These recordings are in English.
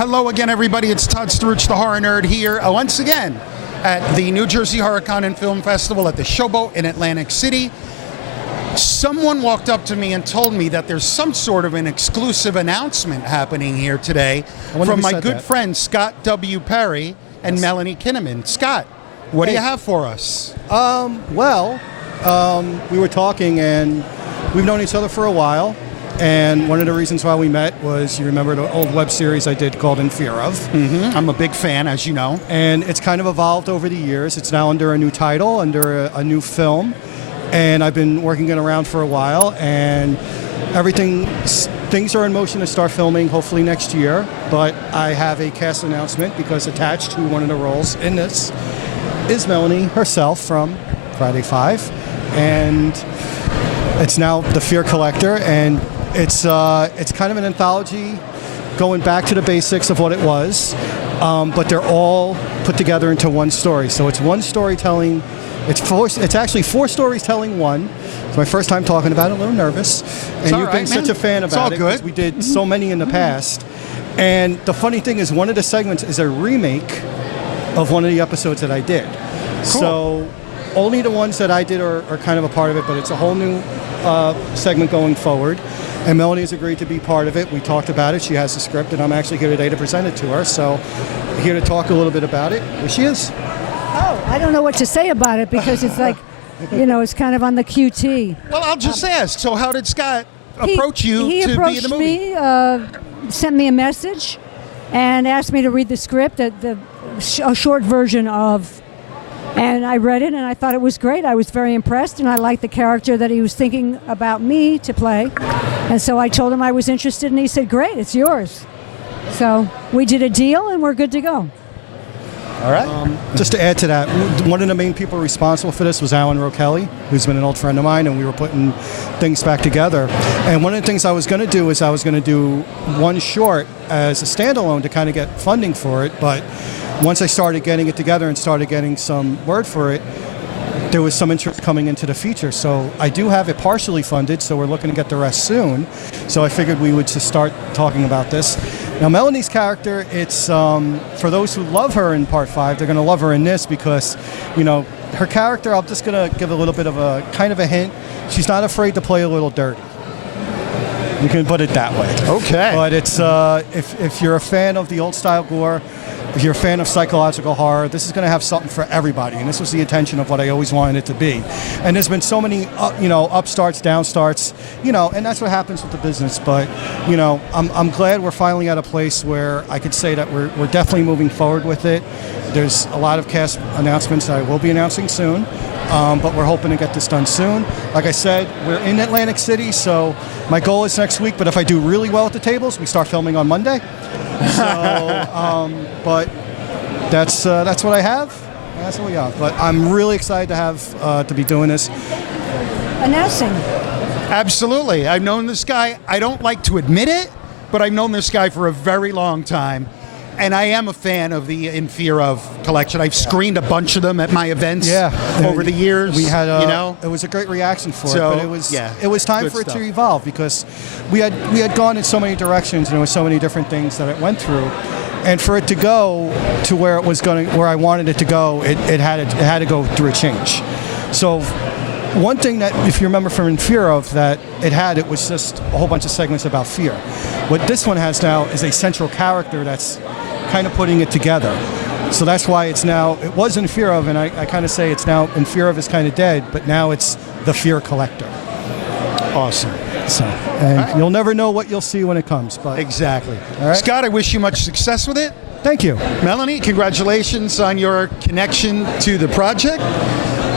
Hello again, everybody. It's Todd Struch, the Horror Nerd, here once again at the New Jersey HorrorCon and Film Festival at the Showboat in Atlantic City. Someone walked up to me and told me that there's some sort of an exclusive announcement happening here today from my good friend Scott W. Perry and Melanie Kinnaman. Scott, what do you have for us? We were talking, and we've known each other for a while. And one of the reasons why we met was, you remember the old web series I did called In Fear Of? Mm-hmm. I'm a big fan, as you know. And it's kind of evolved over the years. It's now under a new title, under a new film. And I've been working it around for a while, and things are in motion to start filming hopefully next year. But I have a cast announcement, because attached to one of the roles in this is Melanie herself from Friday 5. And it's now The Fear Collector, and it's kind of an anthology going back to the basics of what it was, but they're all put together into one story. So it's one storytelling. It's actually four stories telling one. It's my first time talking about it. A little nervous, and you've been such a fan about it because we did so many in the past. And the funny thing is, one of the segments is a remake of one of the episodes that I did. Cool. So only the ones that I did are kind of a part of it, but it's a whole new segment going forward. And Melanie has agreed to be part of it. We talked about it. She has the script, and I'm actually here today to present it to her. So here to talk a little bit about it. Here she is. Oh, I don't know what to say about it, because it's like, it's kind of on the QT. Well, I'll just ask. So how did Scott approach you to be in the movie? He approached me, sent me a message, and asked me to read the script, a short version of. And I read it, and I thought it was great. I was very impressed, and I liked the character that he was thinking about me to play. And so I told him I was interested, and he said, great, it's yours. So we did a deal, and we're good to go. All right. Just to add to that, one of the main people responsible for this was Alan Rokelli, who's been an old friend of mine, and we were putting things back together. And one of the things I was going to do is I was going to do one short as a standalone to kind of get funding for it, but once I started getting it together and started getting some word for it, there was some interest coming into the feature. So I do have it partially funded, so we're looking to get the rest soon. So I figured we would just start talking about this. Now, Melanie's character, it's for those who love her in Part 5, they're going to love her in this because, her character, I'm just going to give a little bit of a kind of a hint. She's not afraid to play a little dirty. You can put it that way. Okay. But it's if you're a fan of the old style gore, if you're a fan of psychological horror, this is going to have something for everybody, and this was the intention of what I always wanted it to be. And there's been so many, upstarts, downstarts, and that's what happens with the business. But, I'm glad we're finally at a place where I could say that we're definitely moving forward with it. There's a lot of cast announcements that I will be announcing soon, but we're hoping to get this done soon. Like I said, we're in Atlantic City, so my goal is next week. But if I do really well at the tables, we start filming on Monday. So, but that's what I have. That's what we have. But I'm really excited to have to be doing this. Announcing. Absolutely. I've known this guy. I don't like to admit it, but I've known this guy for a very long time. And I am a fan of the In Fear Of collection. I've screened a bunch of them at my events over the years. We had, it was a great reaction for it, but it was time for it to evolve, because we had gone in so many directions, and there were so many different things that it went through, and for it to go to where it was going, where I wanted it to go, it had to go through a change. So one thing that, if you remember from In Fear Of, it was just a whole bunch of segments about fear. What this one has now is a central character that's kind of putting it together. So that's why it was In Fear Of, and I kind of say it's now In Fear Of is kind of dead, but now it's The Fear Collector. Awesome. So, and you'll never know what you'll see when it comes. But exactly. All right. Scott, I wish you much success with it. Thank you. Melanie, congratulations on your connection to the project.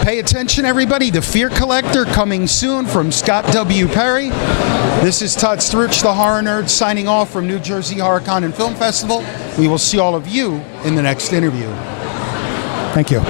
Pay attention, everybody. The Fear Collector coming soon from Scott W. Perry. This is Todd Struch, the Horror Nerd, signing off from New Jersey HorrorCon and Film Festival. We will see all of you in the next interview. Thank you.